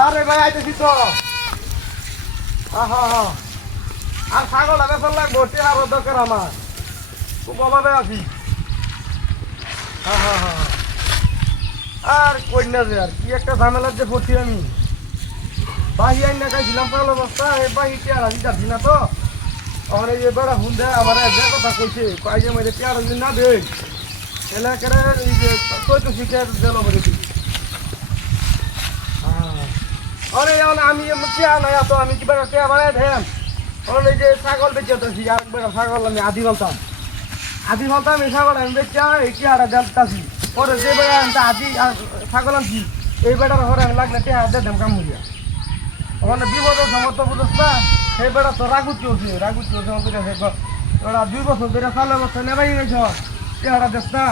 আরে ভাই আইতেছি তো। আর ছাগল বেচার লাগবো, টেহারও দরকার আমার, খুব অভাবে আছি। আর কই না যে, আর কি একটা ঝামেলার যে পড়ছি আমি। বাহি আইন না খাইছিলাম পাগল অবস্থা, এই বাহি টেহারা দিচ্ছি না তো। আমার এই যে বেড়া ফোন দেয়, আমার যে কথা কইছে কয় যে মেরে টেহারা যদি না দেয় এলাকার এই যে চৈত শিখের জেল মেরে দিই। আরে আমি টেহা নাই তো, আমি কি বেড়া টেহা বাড়াই দেন। কারণ এই যে ছাগল বেঁচেছি, আর বেড়া ছাগল আমি আধি বলতাম এই ছাগল আমি বেচা এই টেহারা দেলতাছি। পরে যে বেড়া আমি আধি ছাগল আনছি এই বেড়ার ঘরে আমি লাগলে টেহা দেন কাম হইয়া। ওখানে বিপদের সমর্থ বুঝছ না, সেই বেড়া তো রাগুতি হচ্ছে ওরা 2 বছর ধরে চালের বছর নেবাই গেছ টেহারা দেশ না।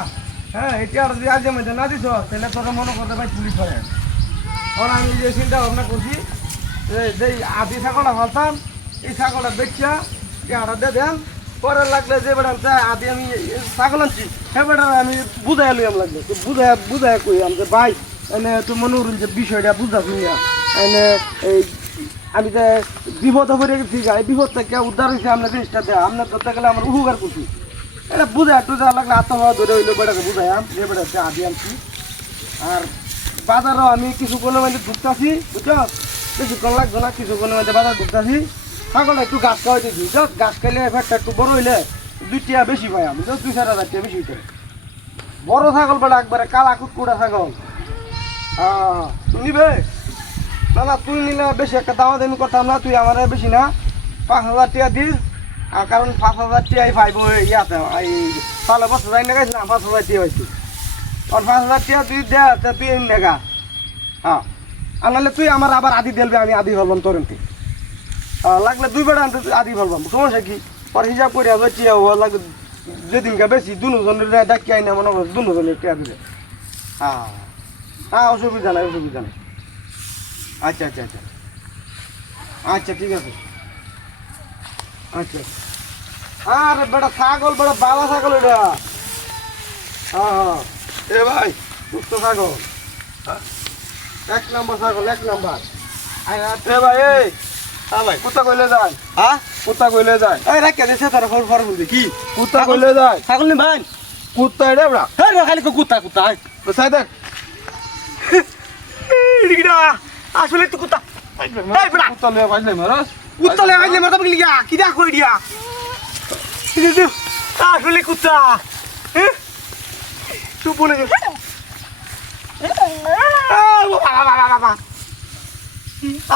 হ্যাঁ, এই টেহারা যদি আজকে মধ্যে না দিছ তাহলে তোকে মনে করতে ভাই পুলিশ হয়। কারণ আমি যে চিন্তা ভাবনা করছি যে আধি ছাগলটা ফালতাম, এই ছাগলটা বেচা টেহারা দিয়ে দেন। পরে লাগলে যে বেড়া আধি আমি ছাগল আনছি সে বেড়া আমি বুঝাই লইয়াম লাগলে বুঝাই কই আমি যে ভাই এনে তুই মনে করুন যে বিষয়টা বুঝা শুনিয়া এনে এই আমি যে বিপদ হয়ে গেছি, এই বিপদ থেকে উদ্ধার হয়েছে আপনার জিনিসটা দেয়, আপনার ধরতে গেলে আমার উপকার করছি। এটা বুঝাই একটু যা লাগলে আত্মহত্যা ধরে হইলো বেড়াকে বুঝাইম যে বেড়াতে আধি আনছি। আর বাজারও আমি কিছুক্ষণের মধ্যে ঢুকতেছি, বুঝছো, বেশিক্ষণ লাগবে না, কিছুক্ষণের মধ্যে বাজার ঢুকতেছি। ছাগলটা একটু ঘাস খাওয়াই দিয়েছি, ঘাস খাইলে এফেক্টটা একটু বড় হইলে 2 টাকা বেশি পাই আমি, 2-4 হাজার টাকা বেশি হইতে। বড় ছাগল বেড়া একবারে কালা কুটকুটা ছাগল। তুই নিবে না? তুই নিলে বেশি একটা দামা দামি করতাম না, তুই আমার বেশি না 5,000 টাকা দিস। আর কারণ 5,000 টাকাই পাইব ইয়াতে, এই সালে বছর যাই না গেছি না 5,000 টাকা পাইছি। আর 5,000 টাকা তুই দে, তুই এনে দেখা। হ্যাঁ, আর নাহলে তুই আমার আবার আদি দিলবি, আমি আদি ভাবলাম তোর এনতে। লাগলে 2 বেড়া আনতে আদি ভাবলাম, সমস্যা কি? পরে হিসাব করে টিয়া লাগবে যেদিনকে বেশি দুজনের ডাকি আইনা মনে করো দুজনের টিয়া দিলে। হ্যাঁ, অসুবিধা নাই। আচ্ছা, ঠিক আছে। আচ্ছা, আরে বেটা ছাগল, বেটা বালা ছাগল এটা। এ ভাই সুস্থ ছাগল, 1 নম্বর ছাগল, 1 নম্বর। এ ভাই ভাই কুত্তা কইলে যায়? কুত্তা কইলে যায়? এই রাখে দেশে তার ফর বলবি কি কুত্তা কইলে যায়? ছাগল নি ভাই, কুত্তা এটা বড়া। হ্যাঁ খালি কুত্তা সাই দেখ ইডিগা আসলে তো কুত্তা। এই বড়া কুত্তা লে বাজলে মারাস, কুত্তা লে বাজলে মারতা বলি কি দা কই দিয়া আসলে কুত্তা। হ্যাঁ তুই বলে গেল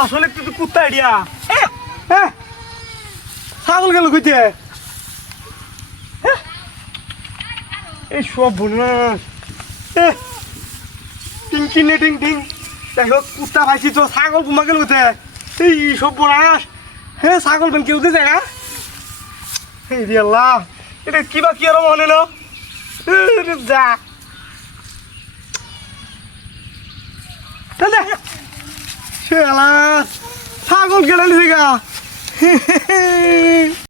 আসলে তুই কুত্তা এডিয়া। ছাগল গেল কইতে এই সব বোনাস টিং দেখো কুত্তা পাইছি তো, ছাগল বোমা গেল কইতে এই সব বোনাস। হ্যাঁ, ছাগল বেন কেউ দিয়ে জায়গা এই রিয়াল্লাহ, এটা কিবা কি আর মনে না যা ছাগল গেলেন